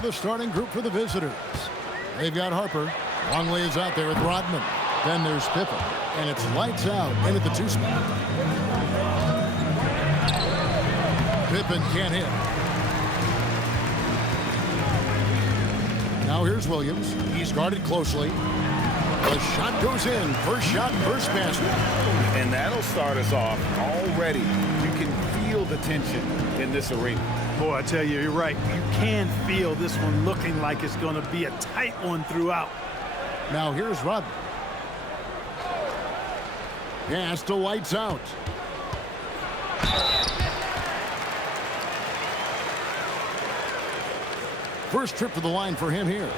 Now the starting group for the visitors. They've got Harper. Longley is out there with Rodman. Then there's Pippen. And it's lights out into the two spot. Pippen can't hit. Now here's Williams. He's guarded closely. The shot goes in. First shot, first basket. And that'll start us off already. You can feel the tension in this arena. Boy, I tell you, you're right. You can feel this one looking like it's going to be a tight one throughout. Now here's Rodman. Pass to lights out. First trip to the line for him here.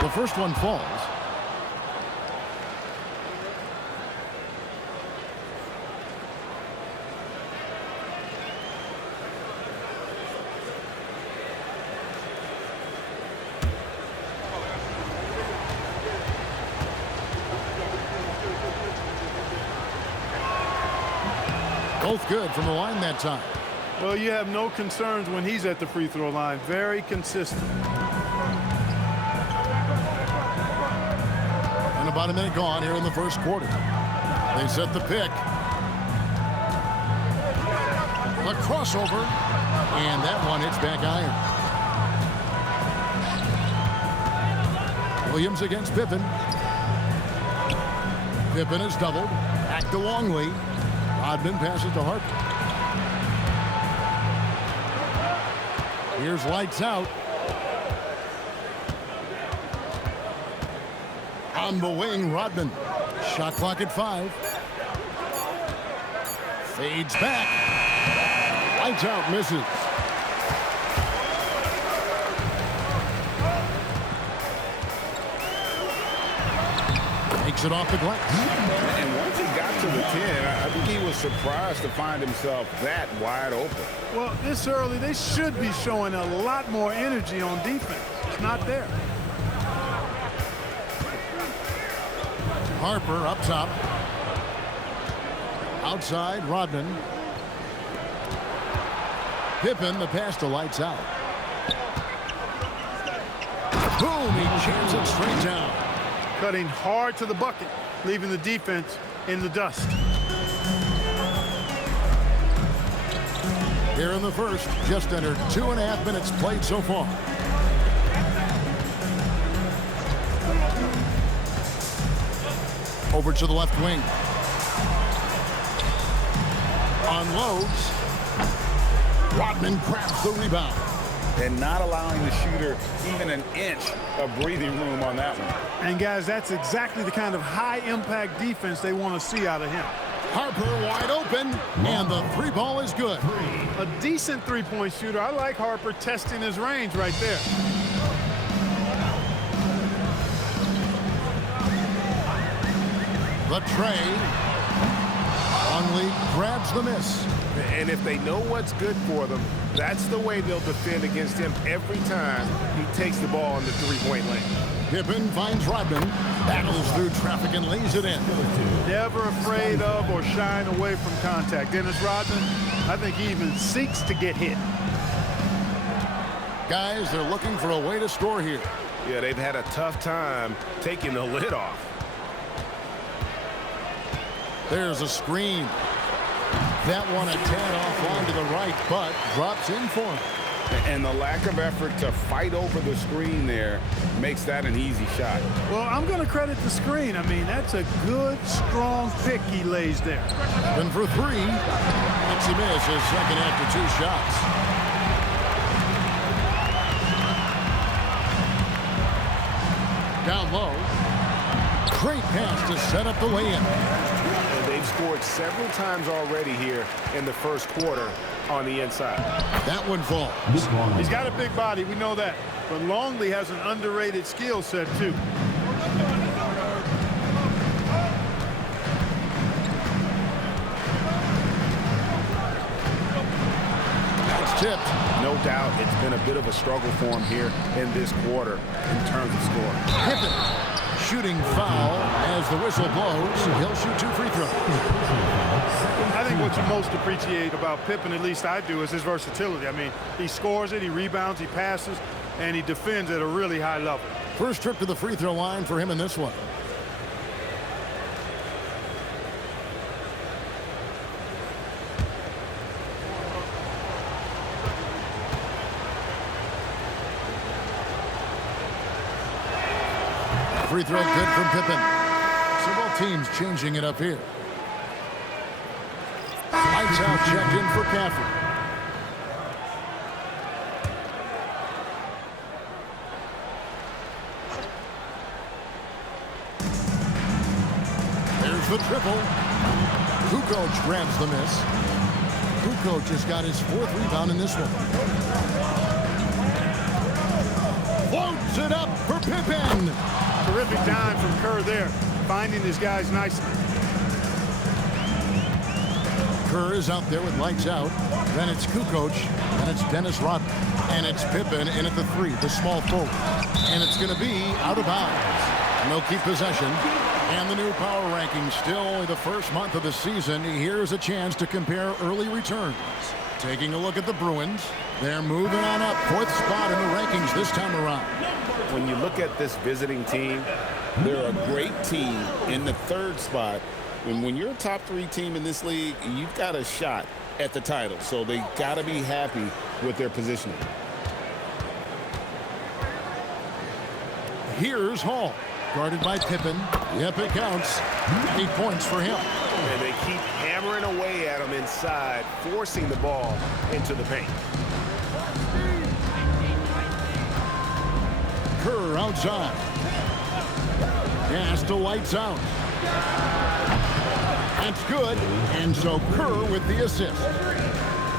The first one falls. Both good from the line that time. Well, you have no concerns when he's at the free throw line. Very consistent. And about a minute gone here in the first quarter. They set the pick. A crossover. And that one hits back iron. Williams against Pippen. Pippen is doubled. Back to Longley. Rodman passes to Harper. Here's lights out. On the wing, Rodman. Shot clock at 5. Fades back. Lights out, misses. Takes it off the glass. And once he got to the 10, I think he was surprised to find himself that wide open. Well, this early, they should be showing a lot more energy on defense. It's not there. Harper up top. Outside, Rodman. Pippen, the pass to lights out. Boom, he jams it straight down. Cutting hard to the bucket, leaving the defense in the dust. Here in the first, just under 2.5 minutes played so far. Over to the left wing. Unloads. Rodman grabs the rebound. And not allowing the shooter even an inch of breathing room on that one. And, guys, that's exactly the kind of high-impact defense they want to see out of him. Harper wide open, and the three ball is good. A decent three-point shooter. I like Harper testing his range right there. The tray. Longley grabs the miss. And if they know what's good for them, that's the way they'll defend against him every time he takes the ball in the three-point lane. Pippen finds Rodman, battles through traffic and lays it in. Never afraid of or shying away from contact. Dennis Rodman, I think he even seeks to get hit. Guys, they're looking for a way to score here. Yeah, they've had a tough time taking the lid off. There's a screen. That one a tad off line to the right, but drops in for him. And the lack of effort to fight over the screen there makes that an easy shot. Well, I'm going to credit the screen. I mean, that's a good, strong pick he lays there. And for 3, it's a miss, his second after 2 shots. Down low. Great pass to set up the lay-in. They've scored several times already here in the first quarter on the inside. That one falls. He's got a big body, we know that. But Longley has an underrated skill set, too. tipped. No doubt it's been a bit of a struggle for him here in this quarter in terms of scoring. Pippen, shooting foul as the whistle blows. He'll shoot 2 free throws. I think what you most appreciate about Pippen, at least I do, is his versatility. I mean, he scores it, he rebounds, he passes, and he defends at a really high level. First trip to the free throw line for him in this one. Free throw good from Pippen. So both teams changing it up here. Lights out, check in for Caffrey. There's the triple. Kukoc grabs the miss. Kukoc has got his 4th rebound in this one. Floats it up for Pippen. Terrific dime from Kerr there, finding his guys nicely. Kerr is out there with lights out. Then it's Kukoc. Then it's Dennis Rodman. And it's Pippen in at the 3, the small forward. And it's going to be out of bounds. They'll keep possession. And the new power rankings, still only the first month of the season. Here's a chance to compare early returns. Taking a look at the Bruins. They're moving on up. 4th spot in the rankings this time around. When you look at this visiting team, they're a great team in the 3rd spot. And when you're a top 3 team in this league, you've got a shot at the title. So they got to be happy with their positioning. Here's Hall. Guarded by Pippen. Yep, it counts. 8 points for him. and they keep hammering away at him inside, forcing the ball into the paint. Kerr outside. Pass to lights out. That's good. And so Kerr with the assist.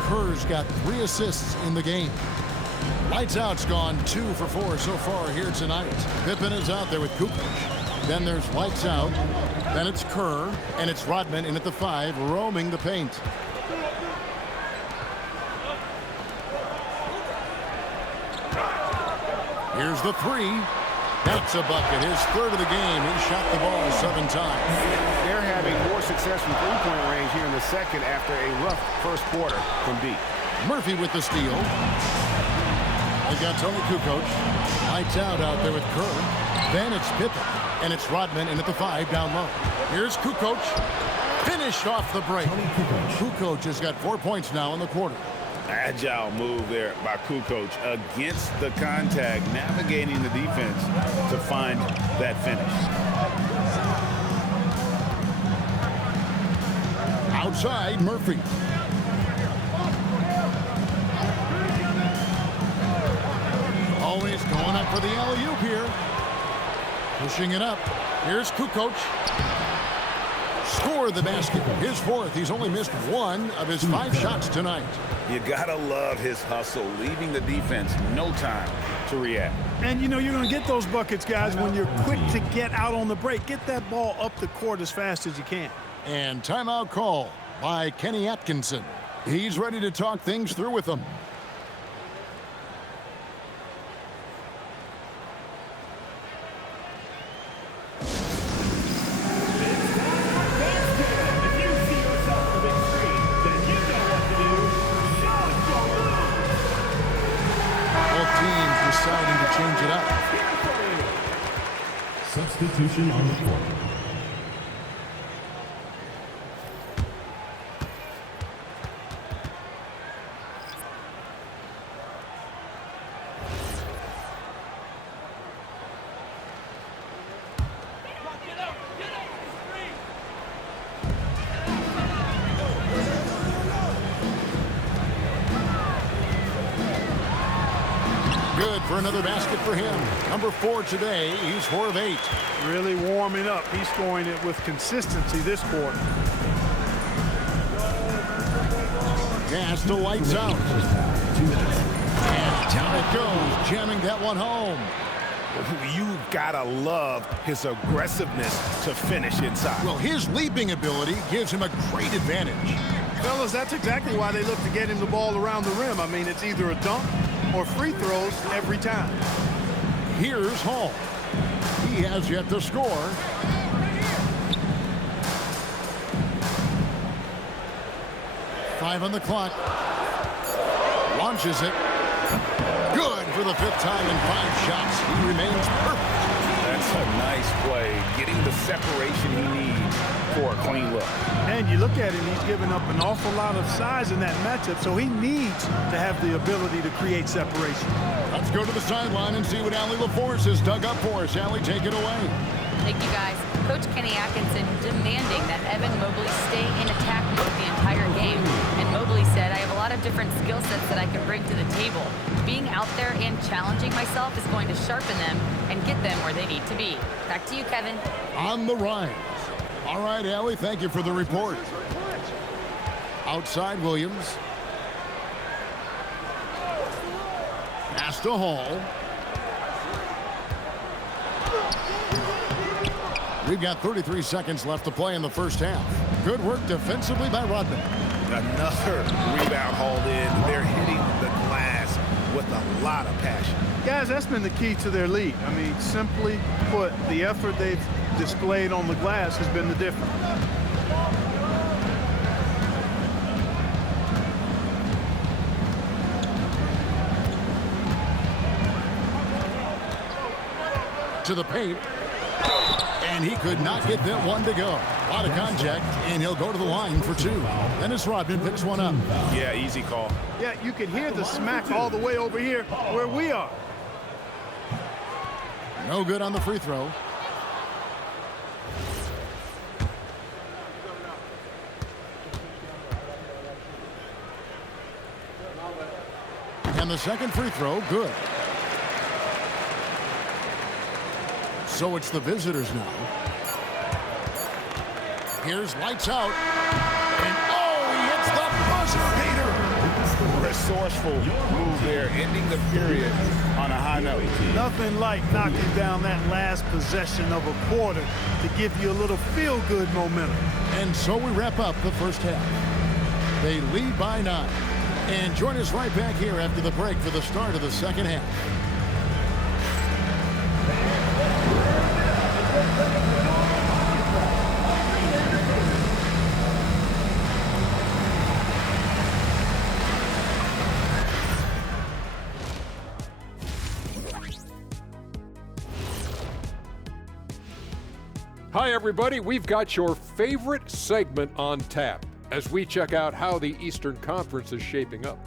Kerr's got 3 assists in the game. Lights out's gone 2 for 4 so far here tonight. Pippen is out there with Kukoc. Then there's lights out. Then it's Kerr. And it's Rodman in at the 5, roaming the paint. Here's the 3. That's a bucket. His 3rd of the game. He shot the ball 7 times. They're having more success from three-point range here in the second after a rough first quarter from deep. Murphy with the steal. They got Tony Kukoc. Lights out there with Kerr. Then it's Pippen. And it's Rodman in at the 5 down low. Here's Kukoc. Finished off the break. Kukoc has got 4 points now in the quarter. Agile move there by Kukoc against the contact, navigating the defense to find that finish. Outside, Murphy. Always going up for the alley-oop here. Pushing it up. Here's Kukoc. Score the basket. His 4th. He's only missed 1 of his 5 shots tonight. You gotta love his hustle, leaving the defense no time to react. And, you know, you're going to get those buckets, guys, when you're quick to get out on the break. Get that ball up the court as fast as you can. And timeout call by Kenny Atkinson. He's ready to talk things through with them. Deciding to change it up. Substitution on the court. Good for another basket for him. Number 4 today. He's 4 of 8. Really warming up. He's scoring it with consistency this quarter. Gas to lights out. And down it goes, jamming that one home. You've got to love his aggressiveness to finish inside. Well, his leaping ability gives him a great advantage. Fellas, that's exactly why they look to get him the ball around the rim. I mean, it's either a dunk or free throws every time. Here's Hall. He has yet to score. Five on the clock. Launches it. Good for the 5th time in 5 shots. He remains perfect. That's a nice play. Getting the separation he needs for a clean look. And you look at him, he's given up an awful lot of size in that matchup, so he needs to have the ability to create separation. Let's go to the sideline and see what Allie LaForce has dug up for us. Allie, take it away. Thank you, guys. Coach Kenny Atkinson demanding that Evan Mobley stay in attack mode the entire game. And Mobley said, I have a lot of different skill sets that I can bring to the table. Being out there and challenging myself is going to sharpen them and get them where they need to be. Back to you, Kevin. On the rise. All right, Allie, thank you for the report. Outside Williams. Pass to Hall. We've got 33 seconds left to play in the first half. Good work defensively by Rodman. Another rebound hauled in. They're hitting the glass with a lot of passion. Guys, that's been the key to their lead. I mean, simply put, the effort they've displayed on the glass has been the difference. To the paint. And he could not get that one to go. A lot of contact, and he'll go to the line for 2. Dennis Rodman picks one up. Yeah, easy call. Yeah, you can hear the smack all the way over here where we are. No good on the free throw. And the second free throw, good. So it's the visitors now. Here's lights out. And oh, he hits the buzzer beater. Resourceful move there, ending the period on a high note. Nothing like knocking down that last possession of a quarter to give you a little feel-good momentum. And so we wrap up the first half. They lead by 9. And join us right back here after the break for the start of the second half. Hi, everybody. We've got your favorite segment on tap as we check out how the Eastern Conference is shaping up.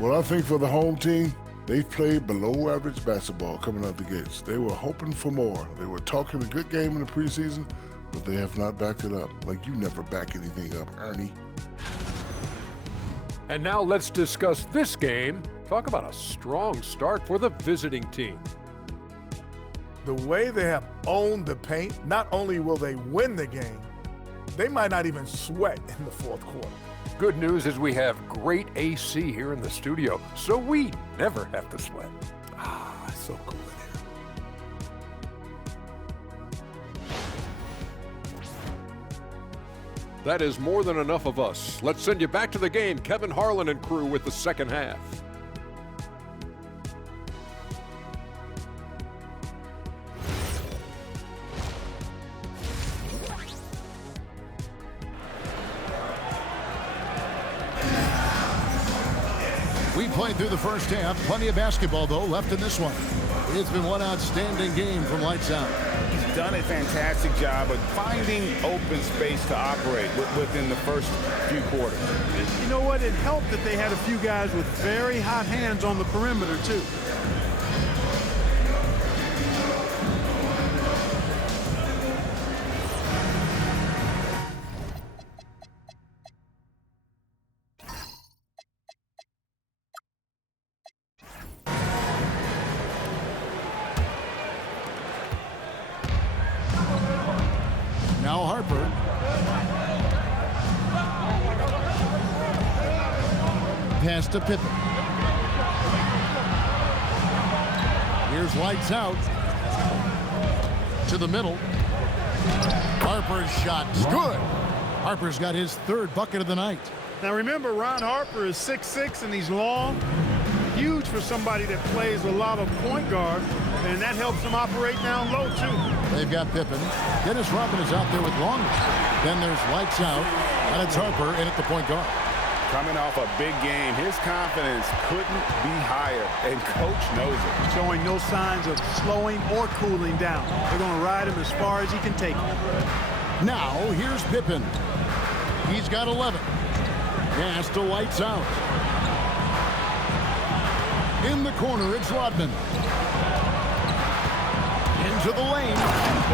Well, I think for the home team, they've played below average basketball coming out the gates. They were hoping for more. They were talking a good game in the preseason, but they have not backed it up. Like you never back anything up, Ernie. And now let's discuss this game. Talk about a strong start for the visiting team. The way they have owned the paint, not only will they win the game, they might not even sweat in the fourth quarter. Good news is we have great AC here in the studio, so we never have to sweat. Ah, it's so cool in here. That is more than enough of us. Let's send you back to the game. Kevin Harlan and crew with the second half. We played through the first half. Plenty of basketball, though, left in this one. It's been one outstanding game from lights out. He's done a fantastic job of finding open space to operate within the first few quarters. You know what? It helped that they had a few guys with very hot hands on the perimeter, too. Now Harper. Pass to Pippen. Here's lights out. To the middle. Harper's shot is good. Harper's got his third bucket of the night. Now remember, Ron Harper is 6'6", and he's long. Huge for somebody that plays a lot of point guard, and that helps him operate down low, too. They've got Pippen. Dennis Rodman is out there with Longley. Then there's lights out, and it's Harper in at the point guard. Coming off a big game, his confidence couldn't be higher, and Coach knows it. Showing no signs of slowing or cooling down. They're going to ride him as far as he can take him. Now, here's Pippen. He's got 11. Pass to lights out. In the corner, it's Rodman. Into the lane.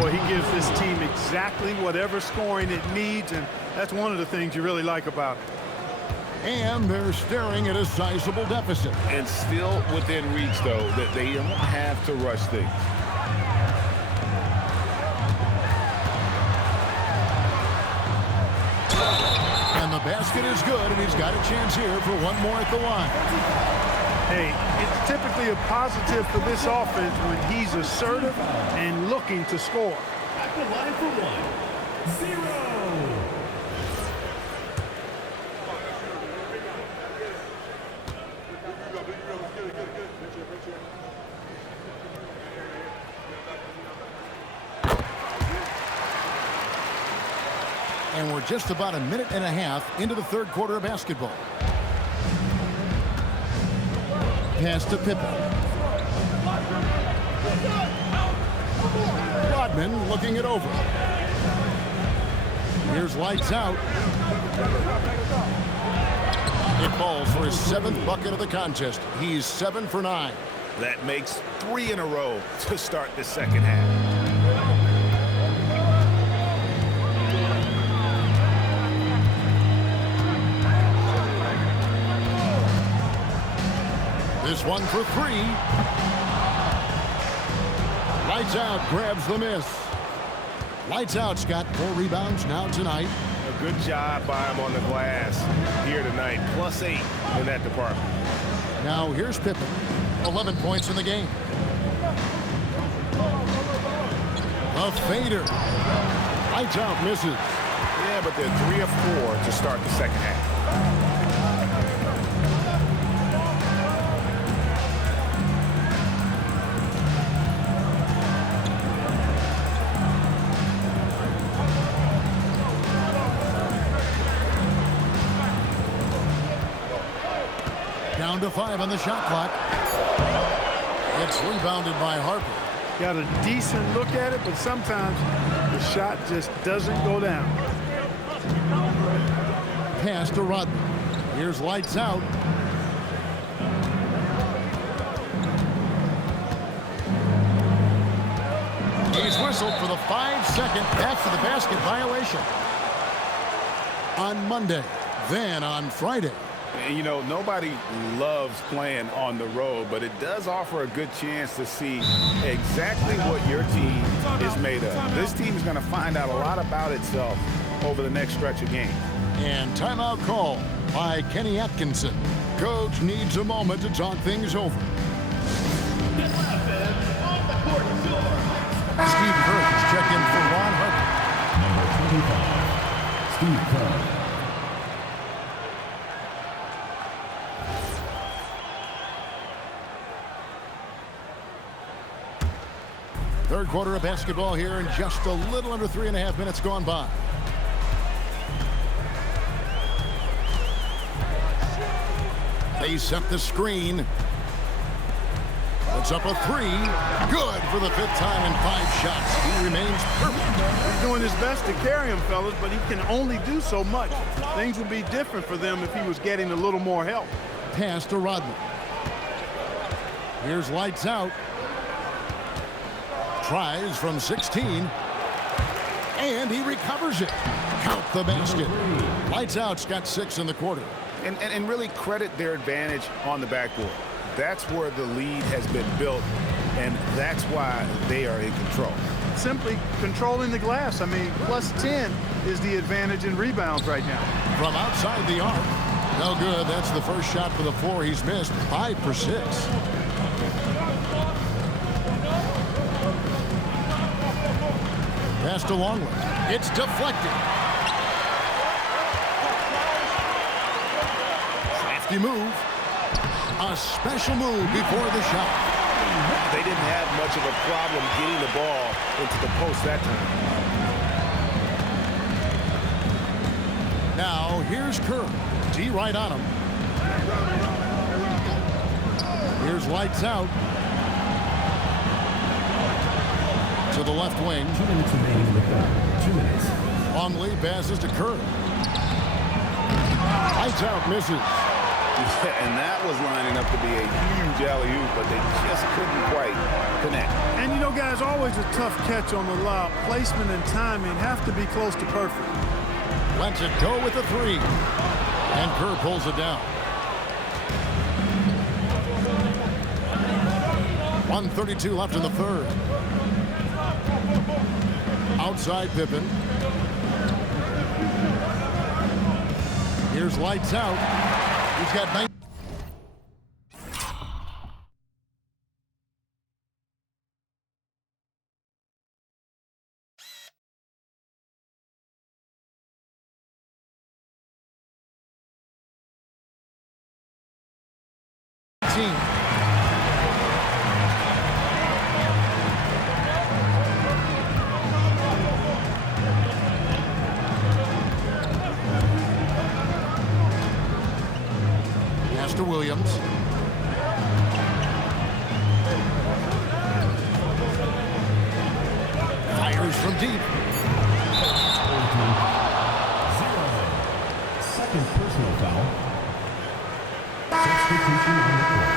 Boy, he gives this team exactly whatever scoring it needs, and that's one of the things you really like about it. And they're staring at a sizable deficit. And still within reach, though, that they don't have to rush things. And the basket is good, and he's got a chance here for one more at the line. Hey, it's typically a positive for this offense when he's assertive and looking to score. At the line for one, 0. And we're just about a minute and a half into the third quarter of basketball. Pass to Pippen. Rodman looking it over. Here's lights out. It falls for his 7th bucket of the contest. He's 7 for 9. That makes 3 in a row to start the second half. This one for 3. Lights out, grabs the miss. Lights out, Scott. 4 rebounds now tonight. A good job by him on the glass here tonight. +8 in that department. Now here's Pippen. 11 points in the game. A fader. Lights out, misses. Yeah, but they're 3 of 4 to start the second half. Down to 5 on the shot clock. It's rebounded by Harper. Got a decent look at it, but sometimes the shot just doesn't go down. Pass to Rodman. Here's lights out. He's whistled for the 5-second back to the basket violation. On Monday, then on Friday. And, you know, nobody loves playing on the road, but it does offer a good chance to see exactly what your team is made of. This team is going to find out a lot about itself over the next stretch of games. And timeout call by Kenny Atkinson. Coach needs a moment to talk things over. Steve Kerr has checked in for Ron Harper. Number 25, Steve Kerr. Third quarter of basketball here, and just a little under 3.5 minutes gone by. They set the screen. Puts up a 3. Good for the 5th time in 5 shots. He remains perfect. He's doing his best to carry him, fellas, but he can only do so much. Things would be different for them if he was getting a little more help. Pass to Rodman. Here's lights out. Tries from 16. And he recovers it. Count the basket. Lights out's got 6 in the quarter. And really credit their advantage on the backboard. That's where the lead has been built, and that's why they are in control. Simply controlling the glass. I mean, +10 is the advantage in rebounds right now. From outside the arc. No good. That's the first shot for the 4 he's missed. 5 for 6. Pass to Longley. It's deflected. risky move. A special move before the shot. They didn't have much of a problem getting the ball into the post that time. Now, here's Kerr. D right on him. Here's lights out. To the left wing. 2 minutes remaining in the quarter. 2 minutes. Long lead passes to Kerr. Lights out, misses. And that was lining up to be a huge alley-oop, but they just couldn't quite connect. And you know, guys, always a tough catch on the lob. Placement and timing have to be close to perfect. Lets it go with the three. And Kerr pulls it down. 1:32 left in the third. Outside Pippen. Here's lights out. He's got 19. To Williams. Fires from deep. 0. Second personal foul. Substitution on the court.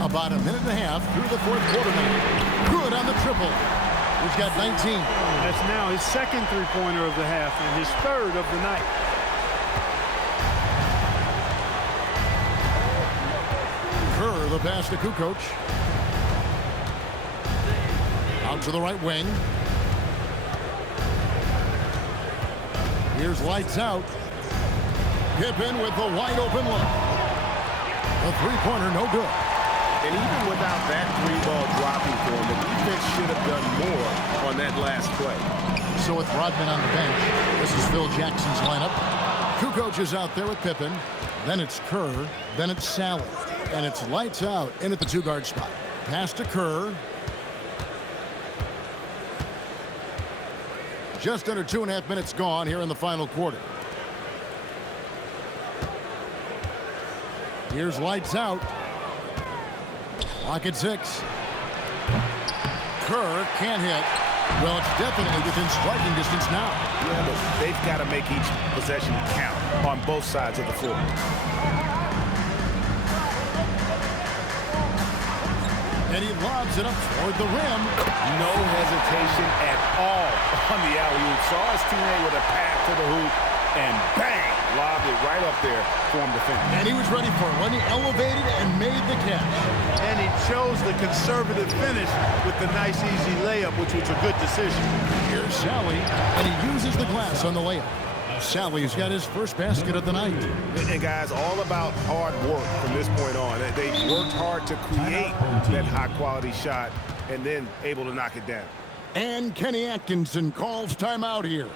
About a minute and a half through the fourth quarter now. Good on the triple. He's got 19. That's now his second three-pointer of the half and his third of the night. Kerr, the pass to Kukoc. Out to the right wing. Here's lights out. Pippen with the wide open look. The three-pointer, no good. And even without that three-ball dropping for him, the defense should have done more on that last play. So with Rodman on the bench, this is Phil Jackson's lineup. Kukoc is out there with Pippen. Then it's Kerr. Then it's Sally. And it's lights out in at the two-guard spot. Pass to Kerr. Just under 2.5 minutes gone here in the final quarter. Here's lights out. Lock at 6. Kerr can't hit. Well, it's definitely within striking distance now. Yeah, but they've got to make each possession count on both sides of the floor. And he lobs it up toward the rim. No hesitation at all on the alley-oop. Saw his teammate with a pass to the hoop, and bang, lobbed it right up there for him to finish. And he was ready for it when he elevated and made the catch. And he chose the conservative finish with the nice, easy layup, which was a good decision. Here's Sally, and he uses the glass on the layup. Sally's got his first basket of the night. And guys, all about hard work from this point on. They worked hard to create that high-quality shot and then able to knock it down. And Kenny Atkinson calls timeout here.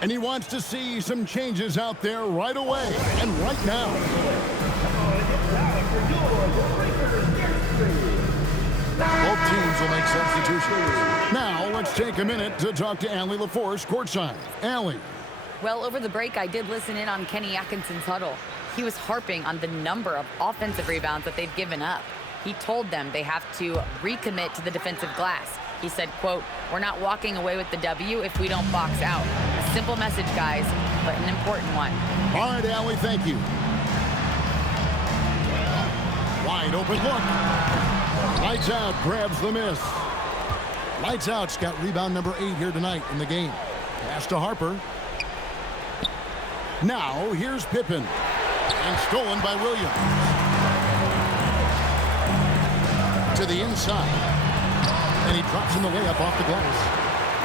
And he wants to see some changes out there right away and right now. Both teams will make substitutions. Now, let's take a minute to talk to Allie LaForce courtside. Allie. Well, over the break, I did listen in on Kenny Atkinson's huddle. He was harping on the number of offensive rebounds that they've given up. He told them they have to recommit to the defensive glass. He said, quote, "We're not walking away with the W if we don't box out." A simple message, guys, but an important one. All right, Allie, thank you. Wide open look. Lights out, grabs the miss. Lights out's got rebound number 8 here tonight in the game. Pass to Harper. Now, here's Pippen. And stolen by Williams. To the inside. And he drops in the layup off the glass.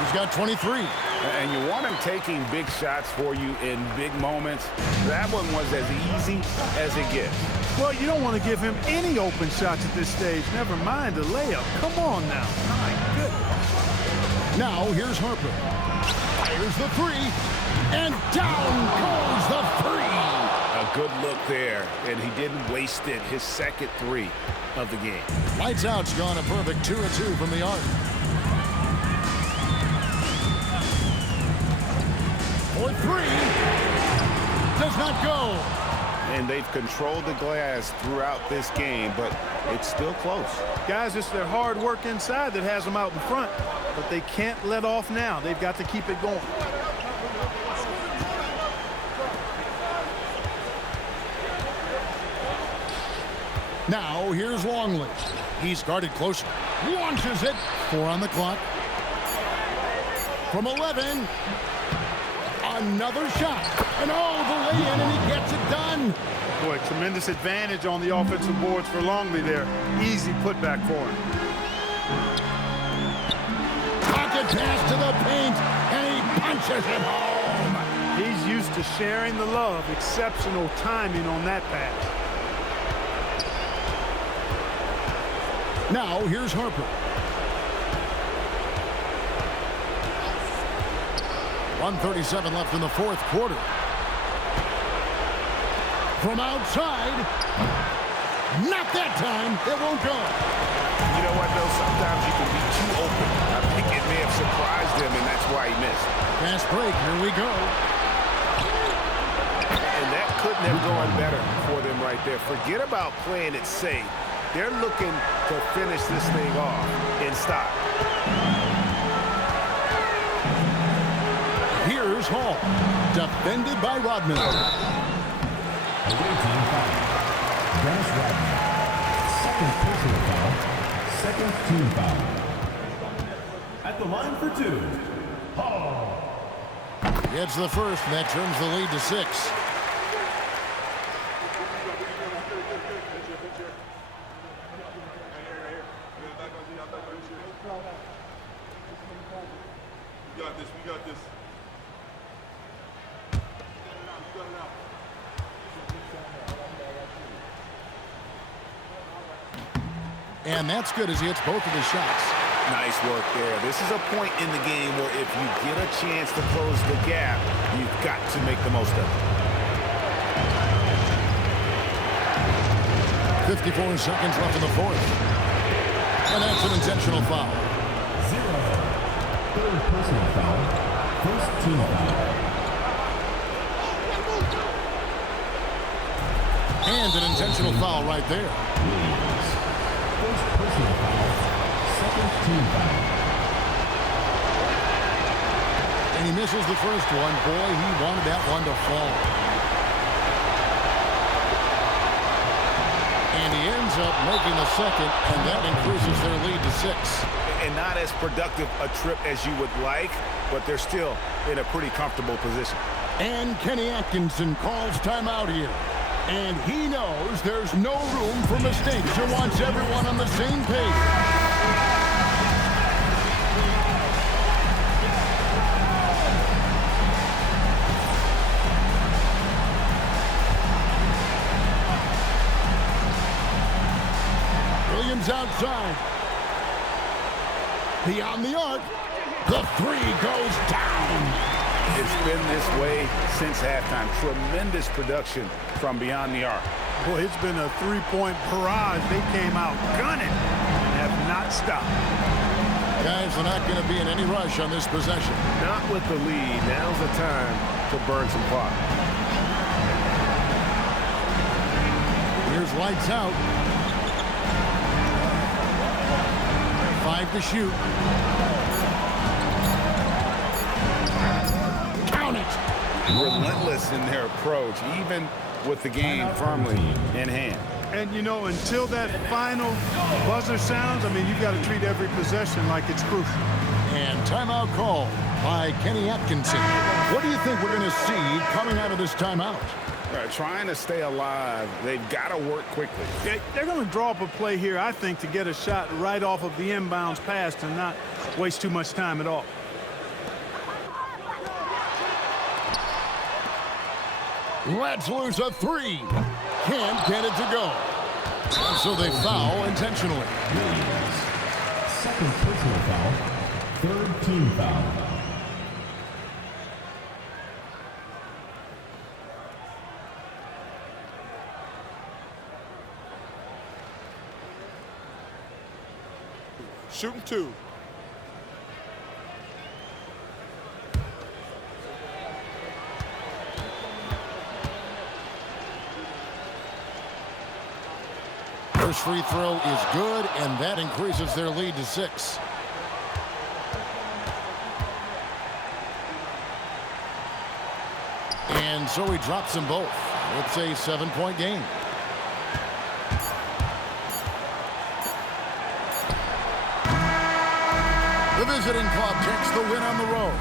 He's got 23. And you want him taking big shots for you in big moments. That one was as easy as it gets. Well, you don't want to give him any open shots at this stage. Never mind the layup. Come on now. My goodness. Now here's Harper. Fires the three. And down goes the three. A good look there, and he didn't waste it. His second three of the game. Lights out's gone a perfect 2 of 2 from the arc. For three. Does not go. And they've controlled the glass throughout this game, but it's still close. Guys, it's their hard work inside that has them out in front, but they can't let off now. They've got to keep it going. Now here's Longley. He's guarded closer. Launches it. 4 on the clock. From 11. Another shot. And the lay-in, and he gets it done. Boy, tremendous advantage on the offensive boards for Longley there. Easy putback for him. Pocket pass to the paint, and he punches it home. He's used to sharing the love. Exceptional timing on that pass. Now here's Harper. 1:37 left in the fourth quarter. From outside. Not that time. It won't go. You know what, though? Sometimes you can be too open. I think it may have surprised him, and that's why he missed. Fast break. Here we go. And that couldn't have gone better for them right there. Forget about playing it safe. They're looking to finish this thing off in style. Here's Hall. Defended by Rodman. Away team foul. Dennis Rodman. Second personal foul. Second team foul. At the line for 2. Hall. It's the first, and that turns the lead to 6. We got this. And that's good as he hits both of his shots. Nice work there. This is a point in the game where if you get a chance to close the gap, you've got to make the most of it. 54 seconds left in the fourth. And that's an intentional foul. 0. Third personal foul. First team foul. And an intentional foul right there. First personal foul. Second team foul. And he misses the first one. Boy, he wanted that one to fall. And he ends up making the second, and that increases their lead to 6. And not as productive a trip as you would like, but they're still in a pretty comfortable position. And Kenny Atkinson calls timeout here. And he knows there's no room for mistakes and wants everyone on the same page. Williams outside. Beyond the arc. The three goes down. It's been this way since halftime. Tremendous production from beyond the arc. Boy, it's been a three-point barrage. They came out gunning and have not stopped. Guys, they're not going to be in any rush on this possession. Not with the lead. Now's the time to burn some clock. Here's lights out. 5 to shoot. Count it. Relentless in their approach, even with the game firmly in hand. And, you know, until that final buzzer sounds, I mean, you've got to treat every possession like it's crucial. And timeout call by Kenny Atkinson. What do you think we're going to see coming out of this timeout? Trying to stay alive, they've got to work quickly. They're going to draw up a play here, I think, to get a shot right off of the inbounds pass and not waste too much time at all. Lets loose a three. Can't get it to go. And so they foul intentionally. Williams. Second personal foul. Third team foul. Shooting two. First free throw is good, and that increases their lead to 6. And so he drops them both. It's a 7-point game. The visiting club takes the win on the road.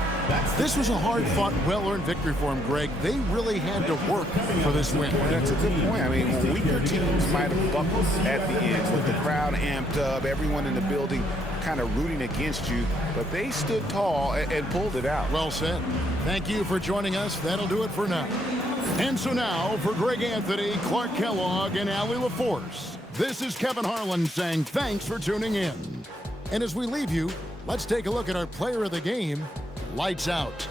This was a hard-fought, well-earned victory for them, Greg. They really had to work for this win. That's a good point. I mean, when weaker teams might have buckled at the end with the crowd amped up, everyone in the building kind of rooting against you, but they stood tall and pulled it out. Well said. Thank you for joining us. That'll do it for now. And so now, for Greg Anthony, Clark Kellogg, and Allie LaForce, this is Kevin Harlan saying thanks for tuning in. And as we leave you, let's take a look at our player of the game, Lights Out.